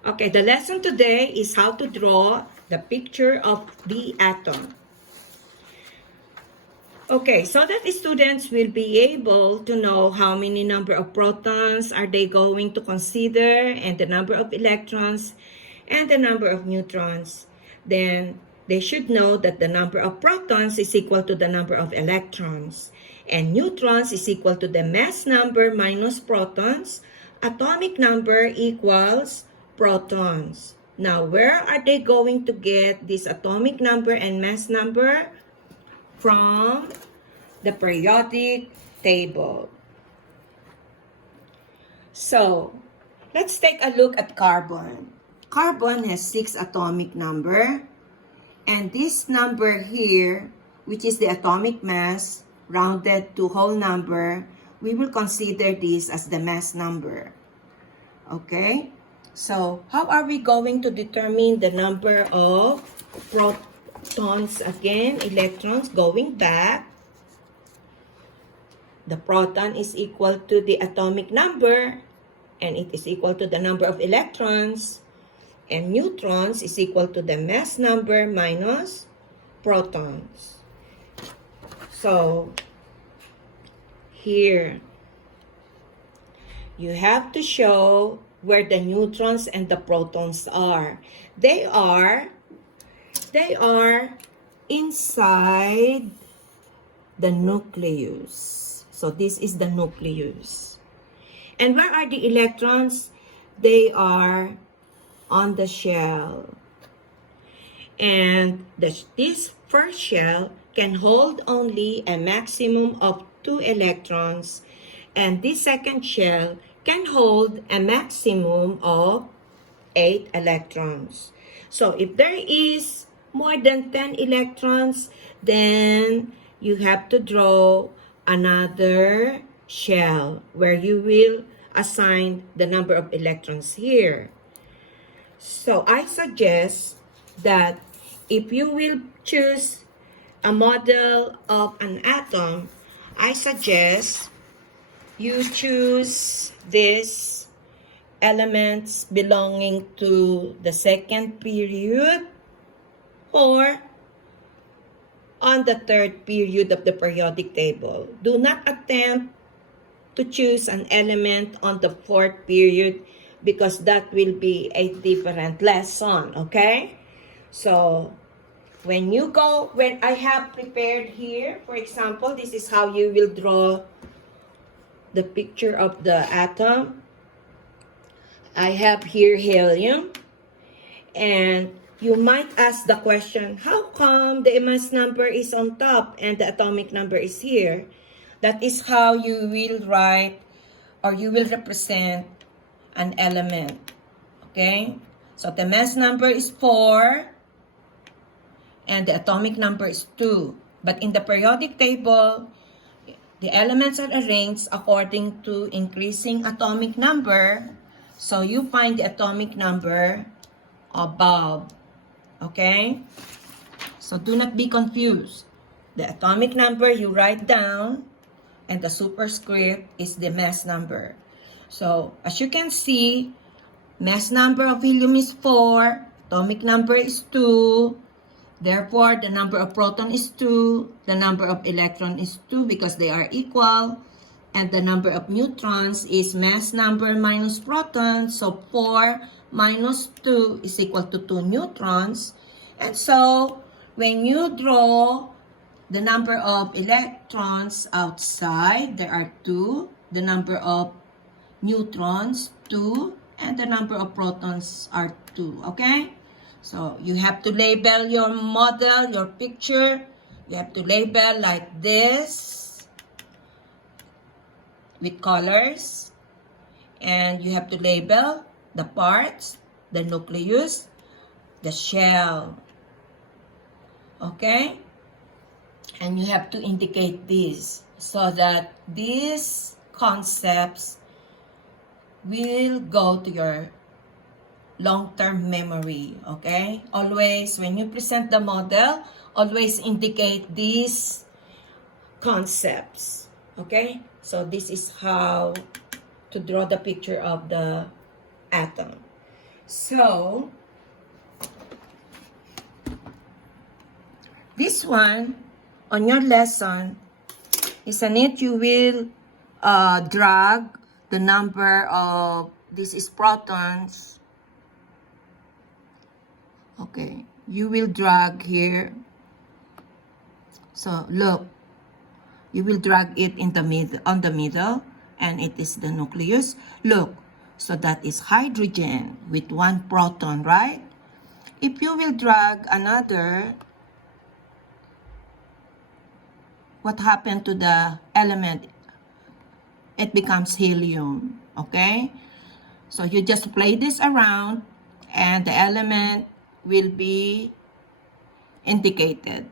Okay, the lesson today is how to draw the picture of the atom. Okay, so that students will be able to know how many number of protons are they going to consider, and the number of electrons, and the number of neutrons. Then they should know that the number of protons is equal to the number of electrons, and neutrons is equal to the mass number minus protons. Atomic number equals protons. Now, where are they going to get this atomic number and mass number? From the periodic table. So, let's take a look at carbon. Carbon has 6 atomic number, and this number here, which is the atomic mass, rounded to whole number, we will consider this as the mass number. Okay? So, how are we going to determine the number of protons again, electrons? Going back, the proton is equal to the atomic number, and it is equal to the number of electrons, and neutrons is equal to the mass number minus protons. So, here, you have to show where the neutrons and the protons are. They are inside the nucleus. So this is the nucleus. And where are the electrons? They are on the shell. And this first shell can hold only a maximum of 2 electrons. And this second shell can hold a maximum of 8 electrons. So if there is more than 10 electrons, then you have to draw another shell where you will assign the number of electrons here. So I suggest that if you will choose a model of an atom, I suggest you choose these elements belonging to the second period or on the third period of the periodic table. Do not attempt to choose an element on the fourth period because that will be a different lesson, okay? So, when I have prepared here, for example, this is how you will draw the picture of the atom. I have here helium, and you might ask the question, how come the mass number is on top and the atomic number is here? That is how you will write or you will represent an element. Okay? So the mass number is 4 and the atomic number is 2. But in the periodic table, the elements are arranged according to increasing atomic number. So you find the atomic number above. Okay? So do not be confused. The atomic number you write down and the superscript is the mass number. So as you can see, mass number of helium is 4, atomic number is 2, therefore the number of proton is 2, the number of electron is 2 because they are equal, and the number of neutrons is mass number minus protons, so 4 minus 2 is equal to 2 neutrons. And so, when you draw the number of electrons outside, there are 2, the number of neutrons, 2, and the number of protons are 2, okay? So, you have to label your model, your picture. You have to label like this with colors. And you have to label the parts, the nucleus, the shell. Okay? And you have to indicate this so that these concepts will go to your long-term memory. Okay? Always, when you present the model, always indicate these concepts. Okay? So this is how to draw the picture of the atom. So, this one, on your lesson, isn't it, you will drag the number of, this is protons. Okay, you will drag here. So, look, you will drag it in the middle, on the middle, and it is the nucleus. Look, so that is hydrogen with one proton, right? If you will drag another, what happened to the element? It becomes helium, okay? So you just play this around and the element will be indicated.